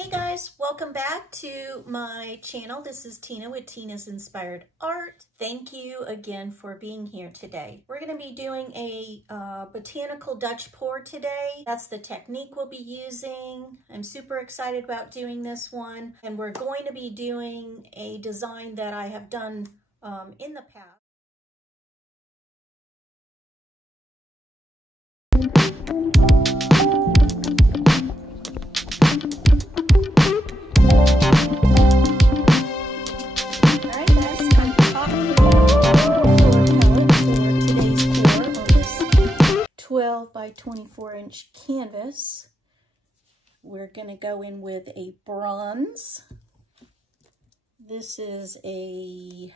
Hey guys, welcome back to my channel. This is Tina with Tina's Inspired Art. Thank you again for being here today. We're going to be doing a Botanical Dutch Pour today. That's the technique we'll be using. I'm super excited about doing this one. And we're going to be doing a design that I have done in the past. Alright guys, I'm talking color palette for today's pour on this 12 by 24 inch canvas. We're going to go in with a bronze. This is it's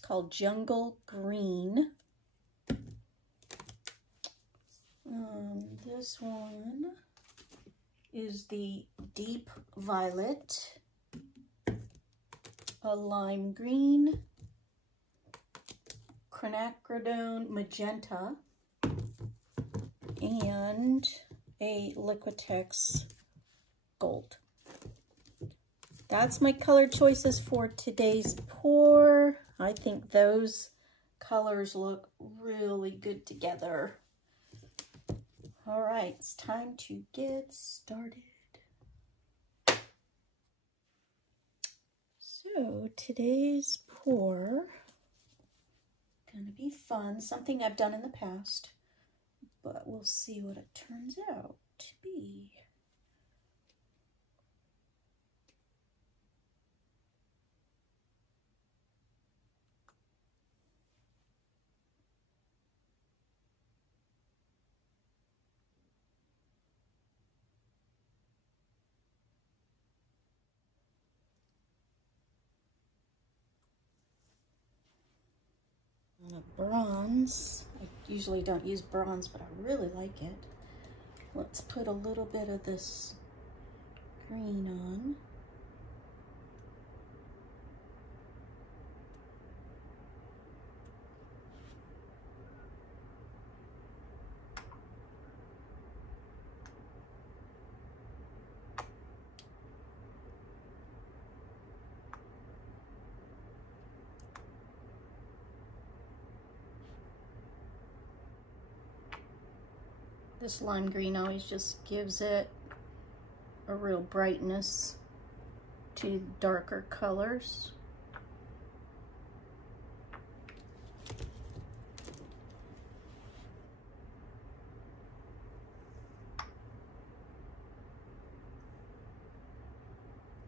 called Jungle Green. This one is the Deep Violet, a Lime Green, Quinacridone Magenta, and a Liquitex Gold. That's my color choices for today's pour. I think those colors look really good together. All right, it's time to get started. So today's pour gonna be fun, something I've done in the past, but we'll see what it turns out to be. Bronze. I usually don't use bronze, but I really like it. Let's put a little bit of this green on. This lime green always just gives it a real brightness to darker colors.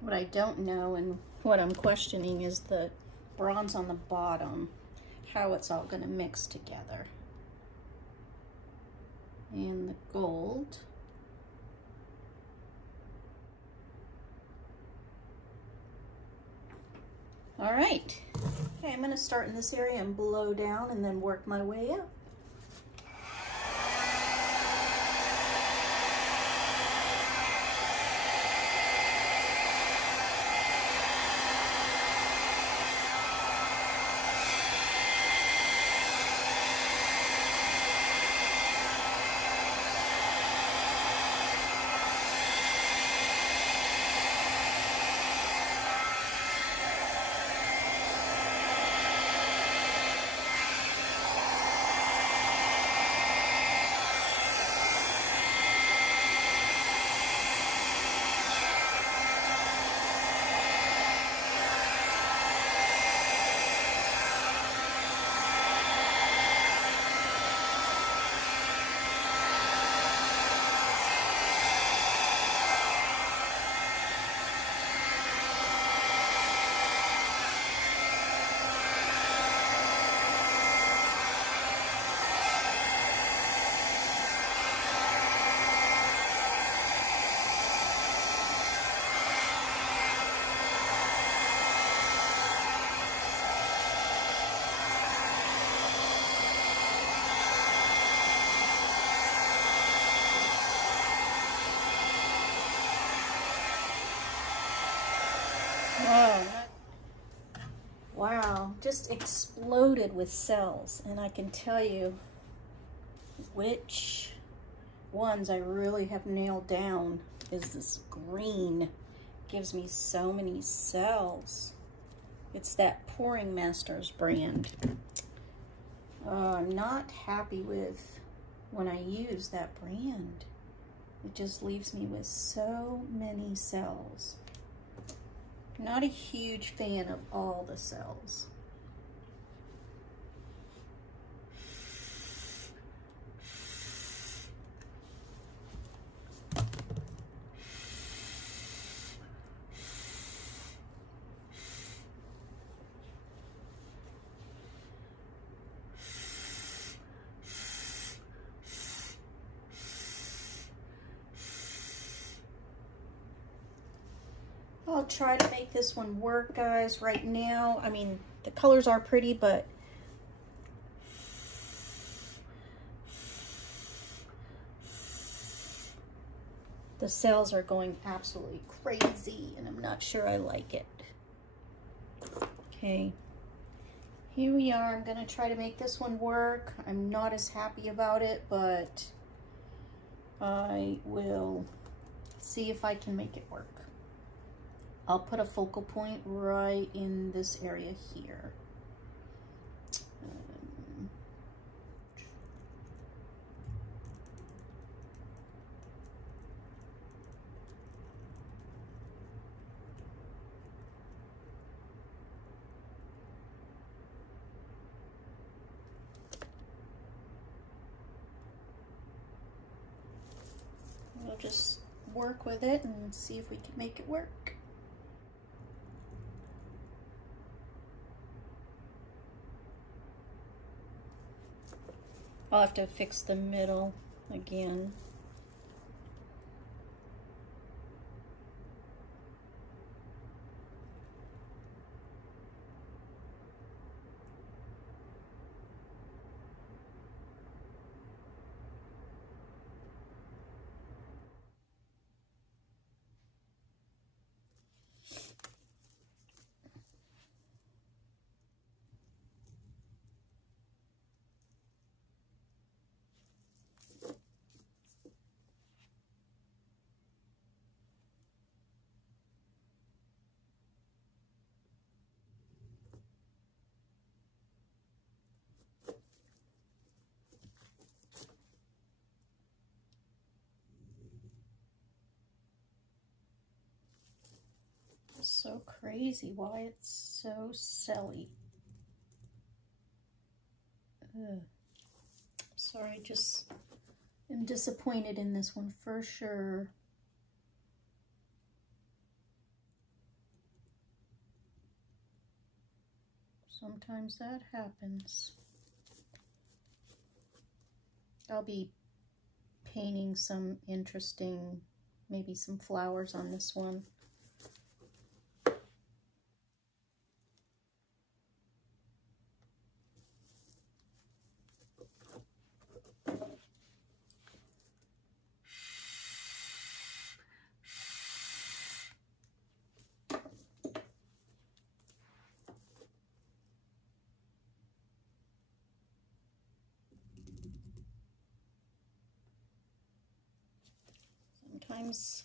What I don't know and what I'm questioning is the bronze on the bottom, how it's all going to mix together. And the gold. All right. Okay, I'm going to start in this area and blow down and then work my way up. Wow, just exploded with cells, and I can tell you which ones I really have nailed down is this green. Gives me so many cells. It's that Pouring Masters brand. I'm not happy with when I use that brand. It just leaves me with so many cells. Not a huge fan of all the cells. I'll try to make this one work, guys. Right now, I mean, the colors are pretty, but the cells are going absolutely crazy, and I'm not sure I like it. Okay, here we are. I'm gonna try to make this one work. I'm not as happy about it, but I will see if I can make it work. I'll put a focal point right in this area here. We'll just work with it and see if we can make it work. I'll have to fix the middle again. So crazy why it's so silly. Sorry, just am disappointed in this one for sure. Sometimes that happens. I'll be painting some interesting, maybe some flowers on this one. Sometimes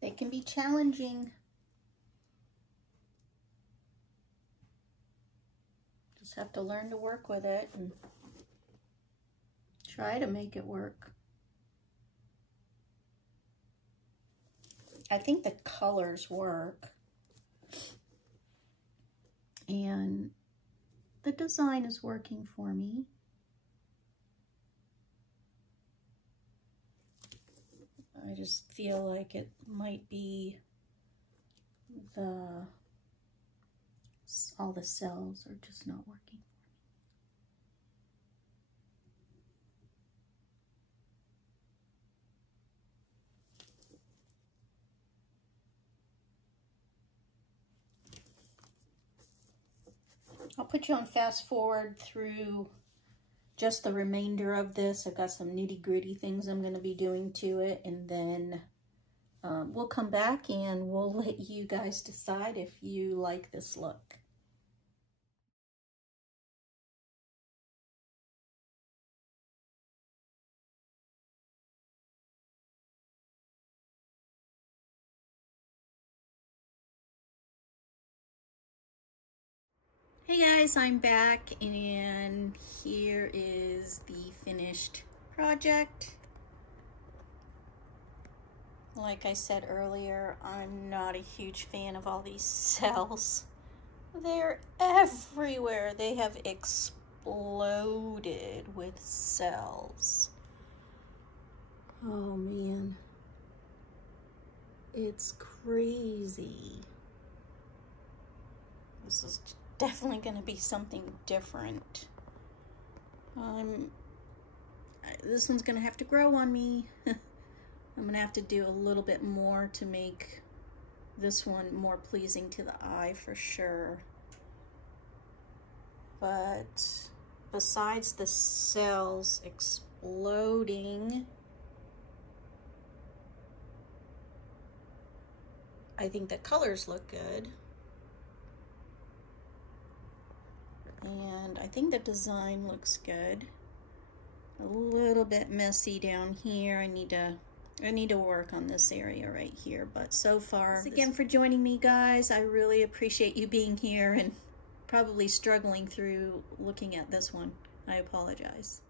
they can be challenging. Just have to learn to work with it and try to make it work. I think the colors work. And the design is working for me. I just feel like it might be all the cells are just not working. I'll put you on fast forward through just the remainder of this. I've got some nitty gritty things I'm going to be doing to it, and then we'll come back and we'll let you guys decide if you like this look. Hey guys, I'm back and here is the finished project. Like I said earlier, I'm not a huge fan of all these cells. They're everywhere. They have exploded with cells. Oh man, it's crazy. This is definitely going to be something different. This one's going to have to grow on me. I'm going to have to do a little bit more to make this one more pleasing to the eye for sure. But besides the cells exploding, I think the colors look good. And I think the design looks good. A little bit messy down here. I need to work on this area right here, but so far. Thanks again for joining me, guys. I really appreciate you being here and probably struggling through looking at this one. I apologize.